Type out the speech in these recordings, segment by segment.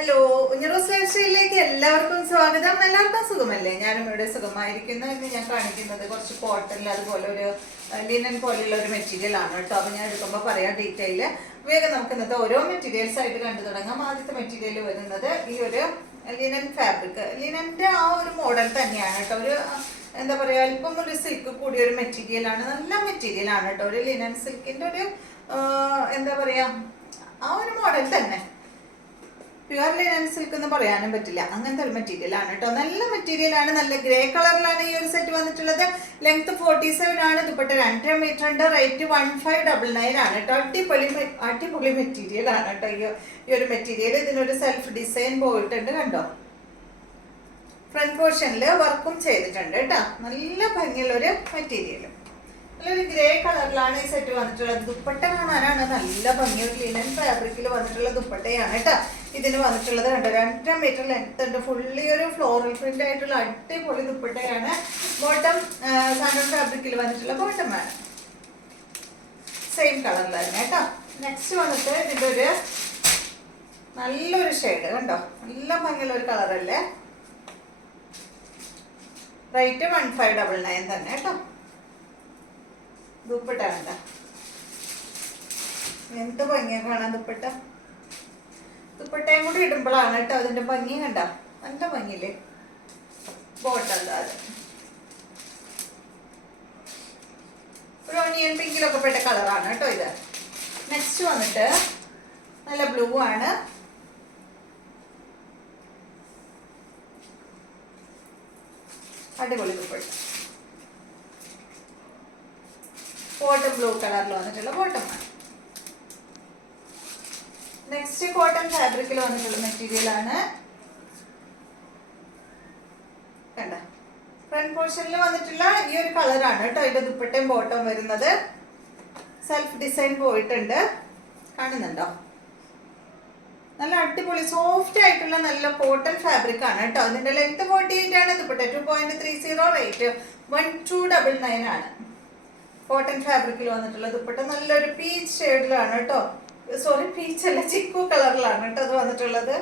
Hello, ഉഞ്ഞറോസ് life സ്റ്റൈലിലേക്ക് എല്ലാവർക്കും സ്വാഗതം. എല്ലാവർക്കും സുഖമല്ലേ? ഞാനും ഇവിടെ സുഖമായിരിക്കുന്നു. ഇന്ന് ഞാൻ കാണിക്കുന്നത് കുറച്ച് കോട്ടണിൽ അതുപോലെ ഒരു ലിനൻ പോലെയുള്ള ഒരു മെറ്റീരിയൽ ആണ് കേട്ടോ. അപ്പോൾ ഞാൻ എടുക്കുമ്പോൾ പറയാം ഡീറ്റെയിൽ. വേഗം നമുക്ക് ഇന്നത്തെ ഓരോ മെറ്റീരിയൽസ് ആയിട്ട് കണ്ടു തുടങ്ങാം. ആദ്യത്തെ മെറ്റീരിയൽ വരുന്നത് ഈ ഒരു ലിനൻ ഫാബ്രിക്, ലിനൻ്റെ ആ ഒരു മോഡൽ തന്നെയാണ് കേട്ടോ. ഒരു എന്താ പറയുക, അല്പം ഒരു സിൽക്ക് കൂടിയ ഒരു മെറ്റീരിയൽ ആണ്. നല്ല മെറ്റീരിയൽ ആണ് കേട്ടോ. ഒരു ലിനൻ സിൽക്കിൻ്റെ ഒരു എന്താ പറയുക, ആ ഒരു മോഡൽ തന്നെ. പ്യുവർ ലിനൻ സിൽക്ക് എന്ന് പറയാനും പറ്റില്ല, അങ്ങനത്തെ ഒരു മെറ്റീരിയൽ ആണ് കേട്ടോ. നല്ല മെറ്റീരിയൽ ആണ്. നല്ല ഗ്രേ കളറിലാണ് ഈ ഒരു സെറ്റ് വന്നിട്ടുള്ളത്. ലെങ്ത് 47 ആണ്. ദുപ്പട്ട 2.5 മീറ്റർ ഉണ്ട്. റേറ്റ് 1599 ആണ് കേട്ടോ. അടിപൊളി മെറ്റീരിയൽ ആണ് കേട്ടോ ഈ ഒരു മെറ്റീരിയൽ. ഇതിനൊരു സെൽഫ് ഡിസൈൻ പോയിട്ടുണ്ട് കണ്ടോ. ഫ്രണ്ട് പോർഷനിൽ വർക്കും ചെയ്തിട്ടുണ്ട് കേട്ടോ. നല്ല ഭംഗിയുള്ള ഒരു മെറ്റീരിയൽ. നല്ലൊരു ഗ്രേ കളറിലാണ് ഈ സെറ്റ് വന്നിട്ടുള്ളത്. ദുപ്പട്ട കാണാനാണ് നല്ല ഭംഗി. ഒരു ലിനൻ ഫാബ്രിക്കിൽ വന്നിട്ടുള്ള ദുപ്പട്ടയാണ് കേട്ടോ ഇതിന് വന്നിട്ടുള്ളത്. കണ്ടോ, 2.5 മീറ്റർ ലെങ്ത് ഉണ്ട്. ഫുള്ളി ഒരു ഫ്ലോറൽ പ്രിന്റ് ആയിട്ടുള്ള അടിപൊളി ദുപ്പട്ടയാണ്. ബോട്ടം സാൻഡൺ ഫാബ്രിക്കിൽ വന്നിട്ടുള്ള ബോട്ടമാണ്. സെയിം കളറിൽ തന്നെ കേട്ടോ. നെക്സ്റ്റ് വന്നിട്ട് ഇതിൻ്റെ ഒരു നല്ലൊരു ഷെയ്ഡ് കണ്ടോ, നല്ല ഭംഗിയുള്ള ഒരു കളറല്ലേ. റേറ്റ് 1599 തന്നെ കേട്ടോ. ദുപ്പട്ട കണ്ട എന്ത് ഭംഗിയാണ് കാണാൻ. ദുപ്പട്ടയും കൂടി ഇടുമ്പോഴാണ് കേട്ടോ അതിന്റെ ഭംഗി. കണ്ട നല്ല ഭംഗിയില്ലേ. ബോട്ടം അത് ഒരു ഓണിയൻ പിങ്കിലൊക്കെ പെട്ട കളറാണ് കേട്ടോ ഇത്. നെക്സ്റ്റ് വന്നിട്ട് നല്ല ബ്ലൂ ആണ്. അടിപൊളി ദുപ്പട്ട. ബോട്ടം ബ്ലൂ കളറിൽ വന്നിട്ടുള്ള ബോട്ടമാണ്. നെക്സ്റ്റ് കോട്ടൺ ഫാബ്രിക്കിൽ വന്നിട്ടുള്ള മെറ്റീരിയൽ ആണ്. കണ്ട, ഫ്രണ്ട് പോർഷനിൽ വന്നിട്ടുള്ള ഈ ഒരു കളറാണ് കേട്ടോ ഇതിന്റെ ദുപ്പട്ടയും ബോട്ടം വരുന്നത്. സെൽഫ് ഡിസൈൻ പോയിട്ടുണ്ട്, കാണുന്നുണ്ടോ. നല്ല അടിപൊളി സോഫ്റ്റ് ആയിട്ടുള്ള നല്ല കോട്ടൺ ഫാബ്രിക് ആണ് കേട്ടോ. അതിന്റെ ലെങ്ത് 48 ആണ്. ദുപ്പട്ട 2.30. റേറ്റ് 1299 ആണ്. കോട്ടൺ ഫാബ്രിക്കിൽ വന്നിട്ടുള്ള ദുപ്പട്ട നല്ലൊരു പീച്ച് ഷെയ്ഡിലാണ് കേട്ടോ. സോറി, പീച്ച് അല്ല, ചിക്കു കളറിലാണ് കേട്ടോ അത് വന്നിട്ടുള്ളത്.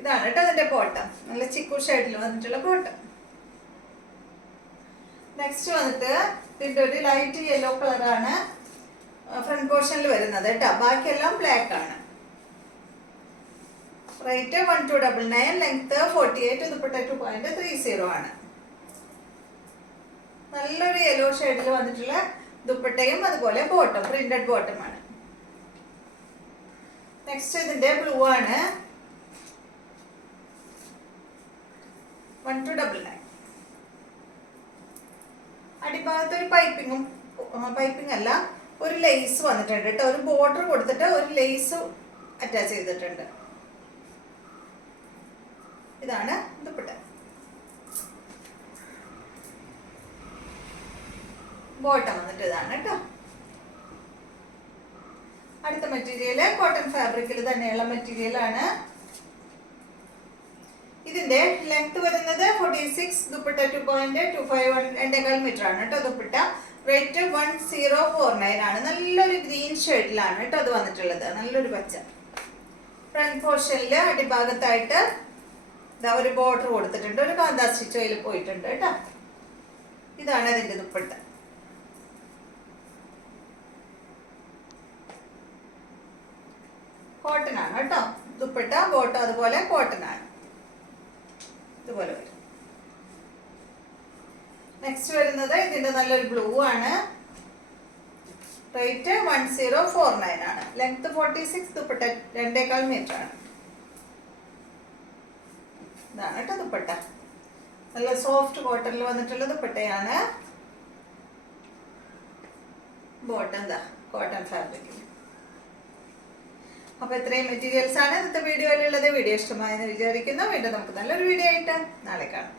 ഇതാണ് കേട്ടോ അതിന്റെ ബോട്ടം. നല്ല ചിക്കു ഷെയ്ഡിൽ വന്നിട്ടുള്ള ബോട്ടം. നെക്സ്റ്റ് വന്നിട്ട് ഇതിന്റെ ഒരു ലൈറ്റ് യെല്ലോ കളറാണ് ഫ്രണ്ട് പോർഷനിൽ വരുന്നത് കേട്ടോ. ബാക്കിയെല്ലാം ബ്ലാക്ക് ആണ്. റേറ്റ് 1299. ലെങ്ത് 48. ദുപ്പട്ട 2.30 ആണ്. നല്ലൊരു യെല്ലോ ഷെയ്ഡിൽ വന്നിട്ടുള്ള ദുപ്പട്ടയും അതുപോലെ ബോട്ടം പ്രിന്റഡ് ബോട്ടമാണ്. നെക്സ്റ്റ് ഇതിന്റെ ബ്ലൂ ആണ്. 1299. അടിഭാഗത്ത് ഒരു പൈപ്പിംഗ് അല്ല, ഒരു ലേസ് വന്നിട്ടുണ്ട് കേട്ടോ. ഒരു ബോർഡർ കൊടുത്തിട്ട് ഒരു ലേസ് അറ്റാച്ച് ചെയ്തിട്ടുണ്ട്. ഇതാണ് ദുപ്പട്ട. ബോട്ടം വന്നിട്ട് ഇതാണ് കേട്ടോ. അടുത്ത മെറ്റീരിയൽ കോട്ടൺ ഫാബ്രിക്കിൽ തന്നെയുള്ള മെറ്റീരിയൽ ആണ്. ഇതിന്റെ ലെങ്ത് വരുന്നത് 46. ദുപ്പട്ട 2.25 2.25 മീറ്റർ ആണ് കേട്ടോ ദുപ്പട്ട. റേറ്റ് 1049 ആണ്. നല്ലൊരു ഗ്രീൻ ഷെയ്ഡിലാണ് കേട്ടോ അത് വന്നിട്ടുള്ളത്. നല്ലൊരു പച്ച. ഫ്രണ്ട് പോർഷനിൽ അടിഭാഗത്തായിട്ട് ഒരു ബോർഡർ കൊടുത്തിട്ടുണ്ട്. ഒരു കാന്താ സ്റ്റിച്ച് അതിൽ പോയിട്ടുണ്ട് കേട്ടോ. ഇതാണ് അതിന്റെ ദുപ്പട്ട. കോട്ടൺ ആണ് കേട്ടോ. ദുപ്പട്ട ബോട്ടം അതുപോലെ കോട്ടൺ ആണ്. ഇതുപോലെ വരും. നെക്സ്റ്റ് വരുന്നത് ഇതിന്റെ നല്ലൊരു ബ്ലൂ ആണ്. റേറ്റ് 1049 ആണ്. ലെങ്ത് 46. ദുപ്പട്ട 2.25 മീറ്റർ ആണ്. ഇതാണ് കേട്ടോ ദുപ്പട്ട. നല്ല സോഫ്റ്റ് കോട്ടണിൽ വന്നിട്ടുള്ള ദുപ്പട്ടയാണ്. ബോട്ടം എന്താ കോട്ടൺ ഫാബ്രിക്കിൽ. അപ്പൊ ഇത്രയും മെറ്റീരിയൽസ് ആണ് ഇന്നത്തെ വീഡിയോയിലുള്ളത്. വീഡിയോ ഇഷ്ടമായെന്ന് വിചാരിക്കുന്നു. വീണ്ടും നമുക്ക് നല്ലൊരു വീഡിയോ ആയിട്ട് നാളെ കാണാം.